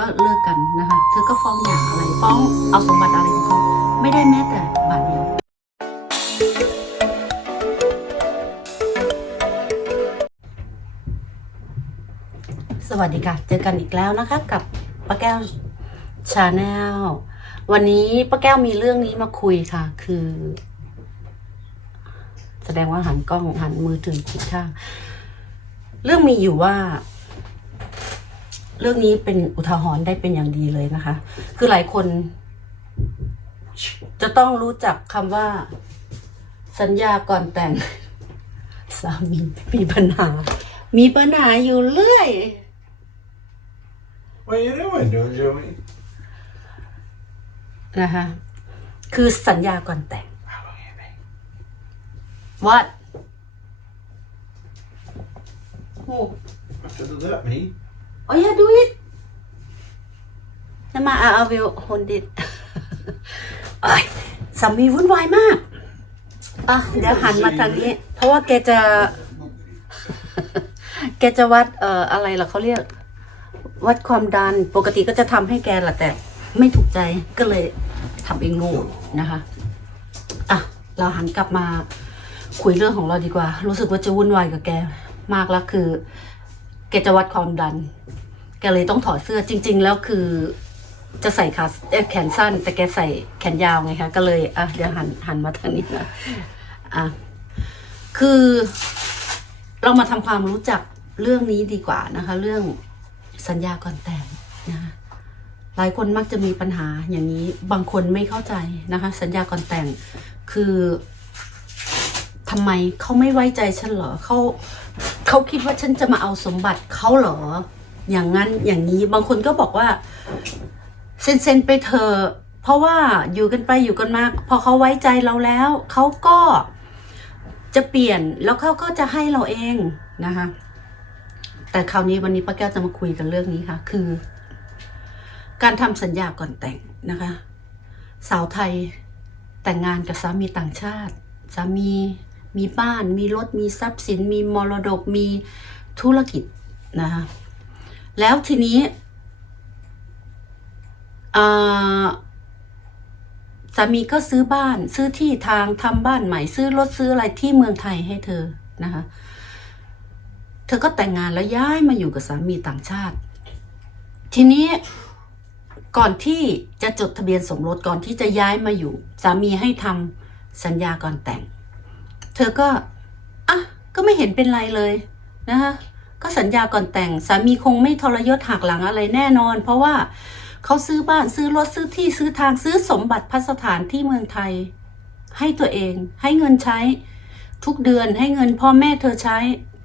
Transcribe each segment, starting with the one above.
ก็เลิกกันนะคะ เธอก็ฟ้องหย่างอะไรฟ้องเอาสมบัติอะไรของเขาไม่ได้แม้แต่บาทเดียวสวัสดีค่ะ เจอกันอีกแล้วนะคะ กับป้าแก้วชาแนลวันนี้ป้าแก้วมีเรื่องนี้มาคุยค่ะ คือ แสดงว่าหันกล้องหันมือถือผิดข้างเรื่องมีอยู่ว่า เรื่องนี้เป็นอุทาหรณ์ได้เป็นอย่างดีเลยนะคะ คือหลายคน จะต้องรู้จักคำว่า สัญญาก่อนแต่ง สามีมีปัญหา มีปัญหาอยู่เรื่อย What are you doing, doing Joey? นะคะ คือสัญญาก่อนแต่ง How long have they? what โอ้ After the let me. Oh yeah, do it. น้ำมาเอาเอาวิวฮนดิตเอ้สามีวุ่นวายมาก อะ เดี๋ยวหันมาทางนี้ เพราะว่าแกจะ แกจะวัด เอ่อ อะไรล่ะเขาเรียก วัดความดัน ปกติก็จะทำให้แกแหละแต่ ไม่ถูกใจ ก็เลยทำเองโง่นะคะ อะ เราหันกลับมาคุยเรื่องของเราดีกว่า รู้สึกว่าจะวุ่นวายกับแกมากแล้วคือ แกจะวัดความดัน แกเลยต้องถอดเสื้อจริง ๆ แล้วคือจะใส่ขาเอ่อแขนสั้น แต่แกใส่แขนยาวไงคะก็เลยอะเดี๋ยวหันหันมาทางนี้นะอะคือเรามาทำความรู้จักเรื่องนี้ดีกว่านะคะ เรื่องสัญญาก่อนแต่งนะคะหลายคนมักจะมีปัญหาอย่างนี้บางคนไม่เข้าใจนะคะ สัญญาก่อนแต่งคือทำไมเขาไม่ไว้ใจฉันเหรอเขาเขาคิดว่าฉันจะมาเอาสมบัติเขาเหรอ อย่างนั้นอย่างนี้บางคนก็บอกว่าเซ็นเซ็นไปเถอะเพราะว่าอยู่กันไปอยู่กันมาพอเขาไว้ใจเราแล้วเขาก็จะเปลี่ยนแล้วเขาก็จะให้เราเองนะคะ แต่คราวนี้วันนี้ป้าแก้วจะมาคุยกันเรื่องนี้ค่ะ คือ การทำสัญญาก่อนแต่งนะคะ สาวไทยแต่งงานกับสามีต่างชาติ สามีมีบ้าน มีรถ มีทรัพย์สิน มีมรดก มีธุรกิจนะคะ แล้วทีนี้สามีก็ซื้อบ้าน ซื้อที่ทางทำบ้านใหม่ซื้อรถซื้ออะไรที่เมืองไทยให้เธอนะคะ เธอก็แต่งงานแล้วย้ายมาอยู่กับสามีต่างชาติ ทีนี้ก่อนที่จะจดทะเบียนสมรสก่อนที่จะย้ายมาอยู่ สามีให้ทำสัญญาก่อนแต่ง เธอก็อะก็ไม่เห็นเป็นไรเลยนะคะ ก็สัญญาก่อนแต่งสามีคงไม่ทรยศหักหลังอะไรแน่นอน เพราะว่าเขาซื้อบ้านซื้อรถซื้อที่ซื้อทางซื้อสมบัติพัสถานที่เมืองไทย ให้ตัวเอง ให้เงินใช้ ทุกเดือนให้เงินพ่อแม่เธอใช้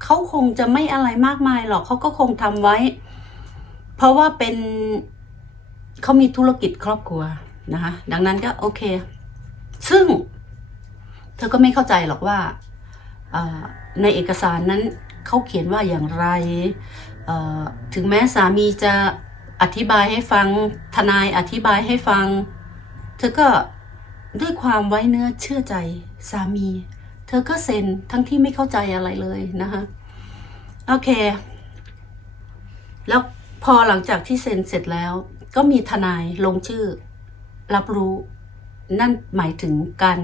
เขาคงจะไม่อะไรมากมายหรอกเขาก็คงทำไว้ เพราะว่าเป็นเขามีธุรกิจครอบครัวนะคะดังนั้นก็โอเค ซึ่ง เธอก็ไม่เข้าใจหรอกว่าในเอกสารนั้น เขาเขียนว่าอย่างไร ถึงแม้สามีจะอธิบายให้ฟัง ทนายอธิบายให้ฟัง เธอก็ด้วยความไว้เนื้อเชื่อใจสามี เธอก็เซ็นทั้งที่ไม่เข้าใจอะไรเลยนะคะโอเค แล้วพอหลังจากที่เซ็นเสร็จแล้ว ก็มีทนายลงชื่อ รับรู้นั่นหมายถึงการ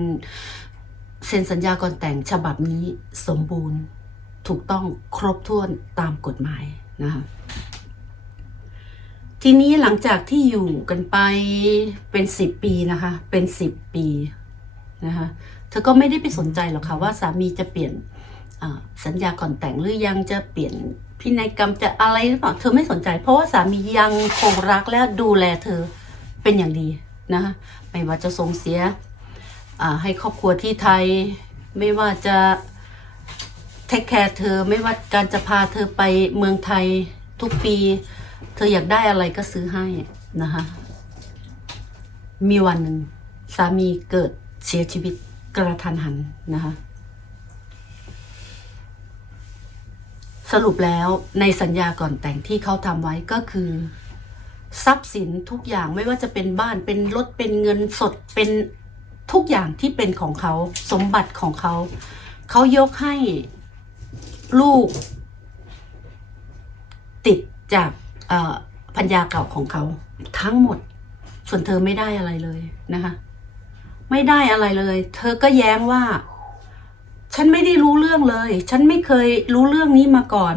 เซ็นสัญญาก่อนแต่งฉบับนี้สมบูรณ์ ถูกต้องครบถ้วนตามกฎหมายนะคะทีนี้หลังจากที่อยู่กันไปเป็นสิบปีนะคะ เป็นสิบปีนะคะเธอก็ไม่ได้ไปสนใจหรอกค่ะว่าสามีจะเปลี่ยนสัญญาก่อนแต่งหรือยังจะเปลี่ยนพินัยกรรมจะอะไรหรือเปล่าเธอไม่สนใจ เพราะว่าสามียังคงรักและดูแลเธอเป็นอย่างดีนะคะไม่ว่าจะส่งเสียให้ครอบครัวที่ไทย ไม่ว่าจะ เทคแคร์เธอไม่ว่าการจะพาเธอไปเมืองไทยทุกปี เธออยากได้อะไรก็ซื้อให้นะคะ มีวันหนึ่งสามีเกิดเสียชีวิตกระทันหันนะคะ สรุปแล้วในสัญญาก่อนแต่งที่เขาทำไว้ก็คือทรัพย์สินทุกอย่างไม่ว่าจะเป็นบ้านเป็นรถเป็นเงินสดเป็นทุกอย่างที่เป็นของเขาสมบัติของเขา เขายกให้ ลูก ติดจากพัญญาเก่าของเขา ทั้งหมด ส่วนเธอไม่ได้อะไรเลยนะคะ ไม่ได้อะไรเลย เธอก็แย้งว่า ฉันไม่ได้รู้เรื่องเลย ฉันไม่เคยรู้เรื่องนี้มาก่อน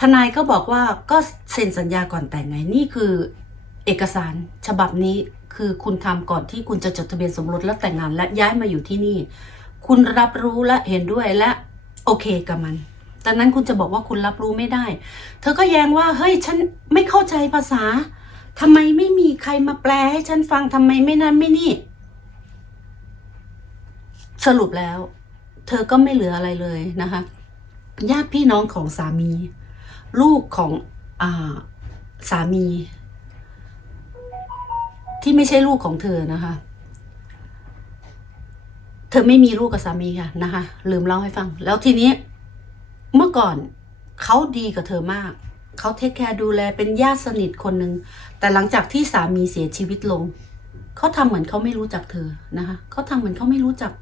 ทนายก็บอกว่าก็เซ็นสัญญาก่อนแต่งไงนี่คือ เอกสารฉบับนี้คือคุณทำก่อนที่คุณจะจดทะเบียนสมรสและแต่งงานและย้ายมาอยู่ที่นี่ คุณรับรู้และเห็นด้วยและโอเคกับมัน ดังนั้นคุณจะบอกว่าคุณรับรู้ไม่ได้ เธอก็แย้งว่าเฮ้ยฉันไม่เข้าใจภาษาทำไมไม่มีใครมาแปลให้ฉันฟังทำไมไม่นั่นไม่นี่ สรุปแล้ว เธอก็ไม่เหลืออะไรเลยนะคะญาติพี่น้องของสามี ลูกของอ่าสามี ที่ไม่ใช่ลูกของเธอนะคะ เธอไม่มีลูกกับสามีค่ะนะคะ ลืมเล่าให้ฟัง แล้วทีนี้ เมื่อก่อนเขาดีกับเธอมาก เขาเทคแคร์ดูแลเป็นญาติสนิทคนหนึ่ง แต่หลังจากที่สามีเสียชีวิตลง เขาทำเหมือนเขาไม่รู้จักเธอนะคะ เขาทำเหมือนเขาไม่รู้จัก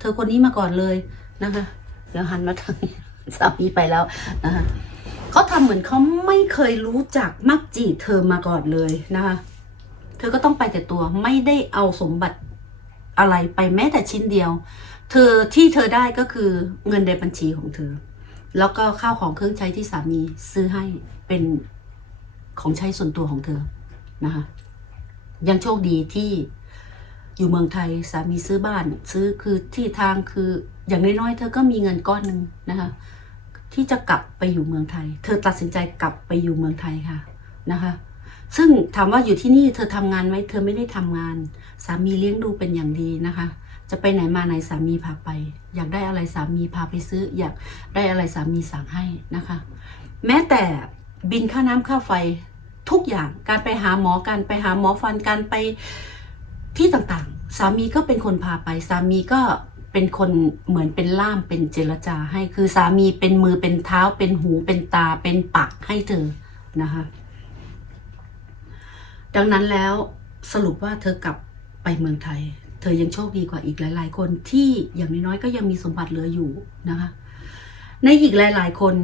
เธอคนนี้มาก่อนเลยนะคะเดี๋ยวหันมาทางสามีไปแล้วนะคะเขาทำเหมือนเขาไม่เคยรู้จักมักจีเธอมาก่อนเลยนะคะ เธอก็ต้องไปแต่ตัวไม่ได้เอาสมบัติอะไรไปแม้แต่ชิ้นเดียว เธอที่เธอได้ก็คือเงินในบัญชีของเธอ แล้วก็ข้าวของเครื่องใช้ที่สามีซื้อให้เป็นของใช้ส่วนตัวของเธอนะคะยังโชคดีที่อยู่เมืองไทยสามีซื้อบ้าน ซื้อคือที่ทางคืออย่างน้อยๆเธอก็มีเงินก้อนหนึ่งนะคะที่จะกลับไปอยู่เมืองไทย เธอตัดสินใจกลับไปอยู่เมืองไทยค่ะนะคะ ซึ่งถามว่าอยู่ที่นี่เธอทำงานไหมเธอไม่ได้ทำงาน สามีเลี้ยงดูเป็นอย่างดีนะคะ จะไปไหนมาไหนสามีพาไป อยากได้อะไรสามีพาไปซื้อ อยากได้อะไรสามีสั่งให้นะคะ แม้แต่บินค่าน้ำค่าไฟทุกอย่างการไปหาหมอการไปหาหมอฟันการไปที่ต่างๆ สามีก็เป็นคนพาไป สามีก็เป็นคนเหมือนเป็นล่ามเป็นเจรจาให้ คือสามีเป็นมือเป็นเท้า เป็นหูเป็นตา เป็นปากให้เธอนะคะ ดังนั้นแล้วสรุปว่าเธอกลับไปเมืองไทย เธอยังโชคดีกว่าอีกหลาย ๆ คนที่อย่างน้อยๆก็ยังมีสมบัติเหลืออยู่นะคะ ในอีกหลาย ๆ คน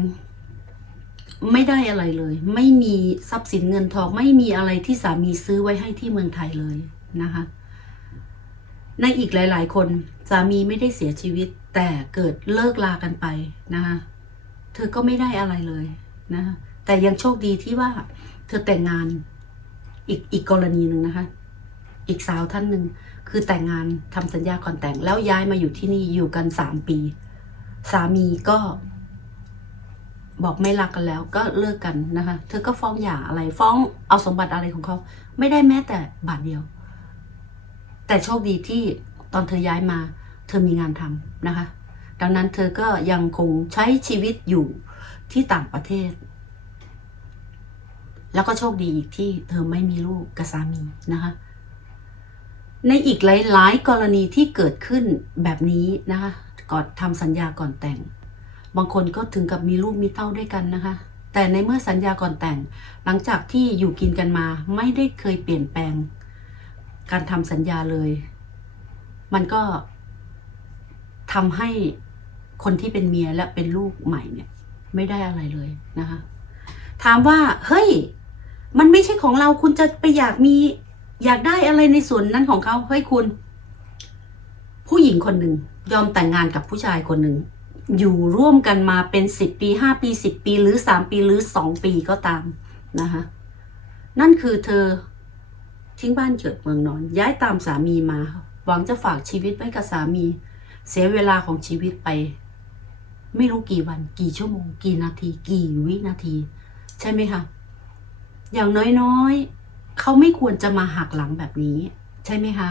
ไม่ได้อะไรเลย ไม่มีทรัพย์สินเงินทอง ไม่มีอะไรที่สามีซื้อไว้ให้ที่เมืองไทยเลยนะคะ ในอีกหลาย ๆ คนสามีไม่ได้เสียชีวิต แต่เกิดเลิกลากันไปนะคะเธอก็ไม่ได้อะไรเลยนะคะแต่ยังโชคดีที่ว่าเธอแต่งงานอีกอีกกรณีหนึ่งนะคะ อีกสาวท่านหนึ่งคือแต่งงานทำสัญญาก่อนแต่งแล้วย้ายมาอยู่ที่นี่อยู่กันสามปี สามีก็ บอกไม่รักกันแล้ว ก็เลิกกันนะคะ เธอก็ฟ้องหย่าอะไรฟ้องเอาสมบัติอะไรของเขา ไม่ได้แม้แต่บาทเดียว แต่โชคดีที่ตอนเธอย้ายมา เธอมีงานทำนะคะ ดังนั้นเธอก็ยังคงใช้ชีวิตอยู่ที่ต่างประเทศ แล้วก็โชคดีอีกที่เธอไม่มีลูกกับสามีนะคะ ในอีกหลาย ๆ กรณีที่เกิดขึ้นแบบนี้นะคะก่อนทำสัญญาก่อนแต่ง บางคนก็ถึงกับมีลูกมีเต้าด้วยกันนะคะ แต่ในเมื่อสัญญาก่อนแต่ง หลังจากที่อยู่กินกันมาไม่ได้เคยเปลี่ยนแปลง การทำสัญญาเลย มันก็ทำให้คนที่เป็นเมียและเป็นลูกใหม่เนี่ย ไม่ได้อะไรเลยนะคะ ถามว่า เฮ้ย มันไม่ใช่ของเราคุณจะไปอยากมี อยากได้อะไรในส่วนนั้นของเขาเฮ้ยคุณ ผู้หญิงคนหนึ่งยอมแต่งงานกับผู้ชายคนหนึ่งอยู่ร่วมกันมาเป็นสิบปีห้าปีสิบปีหรือสามปีหรือสองปีก็ตามนะคะนั่นคือเธอทิ้งบ้านเกิดเมืองนอน ย้ายตามสามีมา หวังจะฝากชีวิตไว้กับสามี เสียเวลาของชีวิตไป ไม่รู้กี่วัน กี่ชั่วโมง กี่นาที กี่วินาที ใช่ไหมคะอย่างน้อยๆ เขาไม่ควรจะมาหักหลังแบบนี้ ใช่ไหมคะ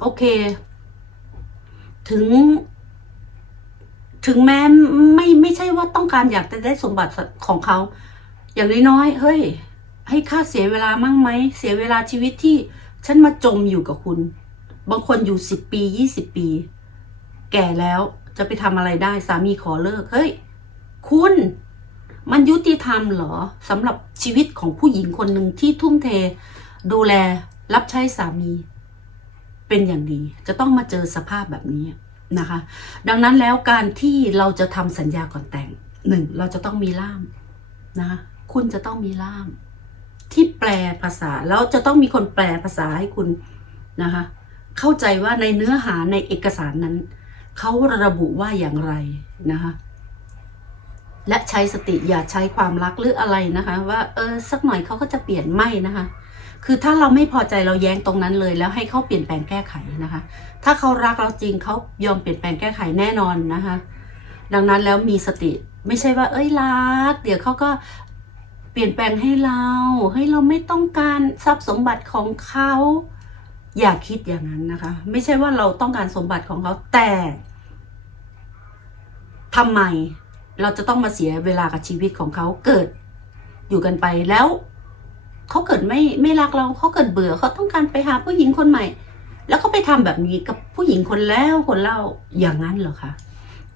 โอเค ถึง ถึงแม้ไม่ไม่ใช่ว่าต้องการอยากจะได้สมบัติของเขา อย่างน้อยๆเฮ้ย ให้ค่าเสียเวลามั่งไหม เสียเวลาชีวิตที่ฉันมาจมอยู่กับคุณ บางคนอยู่สิบปียี่สิบปี แก่แล้วจะไปทำอะไรได้ สามีขอเลิก เฮ้ย คุณ มันยุติธรรมเหรอสำหรับชีวิตของผู้หญิงคนหนึ่งที่ทุ่มเท ดูแลรับใช้สามี เป็นอย่างดี จะต้องมาเจอสภาพแบบนี้นะคะ ดังนั้นแล้วการที่เราจะทำสัญญาก่อนแต่งหนึ่งเราจะต้องมีล่ามนะคะคุณจะต้องมีล่าม ที่แปลภาษาแล้วจะต้องมีคนแปลภาษาให้คุณนะคะ เข้าใจว่าในเนื้อหาในเอกสารนั้นเขาระบุว่าอย่างไรนะคะ และใช้สติอย่าใช้ความรักหรืออะไรนะคะ ว่าเออสักหน่อยเขาก็จะเปลี่ยนไม่นะคะ คือถ้าเราไม่พอใจเราแย้งตรงนั้นเลย แล้วให้เขาเปลี่ยนแปลงแก้ไขนะคะ ถ้าเขารักเราจริงเขายอมเปลี่ยนแปลงแก้ไขแน่นอนนะคะ ดังนั้นแล้วมีสติไม่ใช่ว่า เอ้ยรัก เดี๋ยวเขาก็เปลี่ยนแปลงให้เราให้เราไม่ต้องการทรัพย์สมบัติของเขาอย่าคิดอย่างนั้นนะคะ ไม่ใช่ว่าเราต้องการสมบัติของเขาแต่ทำไม เราจะต้องมาเสียเวลากับชีวิตของเขาเกิดอยู่กันไปแล้วเขาเกิดไม่ไม่รักเราเขาเกิดเบื่อเขาต้องการไปหาผู้หญิงคนใหม่ แล้วก็ไปทำแบบนี้กับผู้หญิงคนแล้วคนเล่าอย่างนั้นเหรอคะ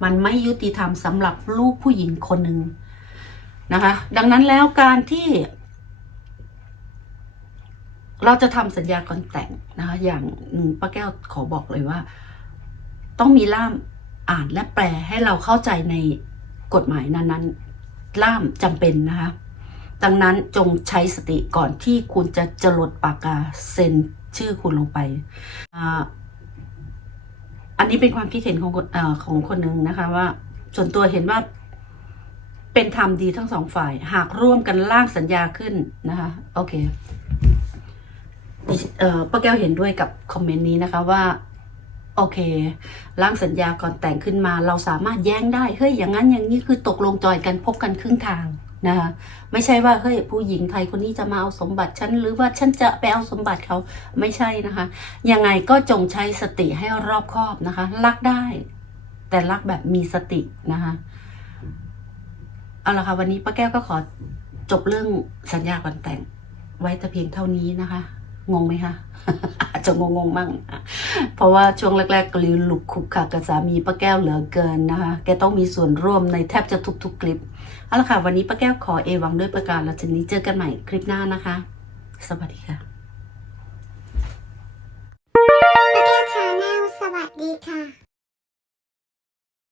มันไม่ยุติธรรมสำหรับลูกผู้หญิงคนหนึ่งนะคะ ดังนั้นแล้วการที่ เราจะทำสัญญาก่อนแต่งนะคะ อย่างหนึ่งป้าแก้วขอบอกเลยว่า ต้องมีล่ามอ่านและแปลให้เราเข้าใจใน กฎหมายนั้นๆ ล่ามจำเป็นนะคะ ดังนั้นจงใช้สติก่อนที่คุณจะจรดปากกาเซ็นชื่อคุณลงไป อันนี้เป็นความคิดเห็นของคนเอของคนหนึ่งนะคะว่า ส่วนตัวเห็นว่าเป็นธรรมดีทั้งสองฝ่าย หากร่วมกันร่างสัญญาขึ้นนะคะ โอเคเออป้าแก้วเห็นด้วยกับคอมเมนต์นี้นะคะว่า โอเคร่างสัญญาก่อนแต่งขึ้นมา เราสามารถแย้งได้เฮ้ยอย่างนั้นอย่างนี้คือตกลงจอยกันพบกันครึ่งทางนะคะไม่ใช่ว่าเฮ้ยผู้หญิงไทยคนนี้จะมาเอาสมบัติฉันหรือว่าฉันจะไปเอาสมบัติเขาไม่ใช่นะคะยังไงก็จงใช้สติให้รอบคอบนะคะรักได้ แต่รักแบบมีสตินะคะเอาละค่ะวันนี้ป้าแก้วก็ขอจบเรื่องสัญญาก่อนแต่งไว้แต่เพียงเท่านี้นะคะ งงไหมคะ จจะงงๆมั่งเพราะว่าช่วงแรกๆกลืนหลุกขลุกขักกับสามีป้าแก้วเหลือเกินนะคะ แกต้องมีส่วนร่วมในแทบจะทุกๆคลิป เอาละค่ะ วันนี้ป้าแก้วขอเอวังด้วยประการแล้วทีนี้เจอกันใหม่คลิปหน้านะคะ สวัสดีค่ะ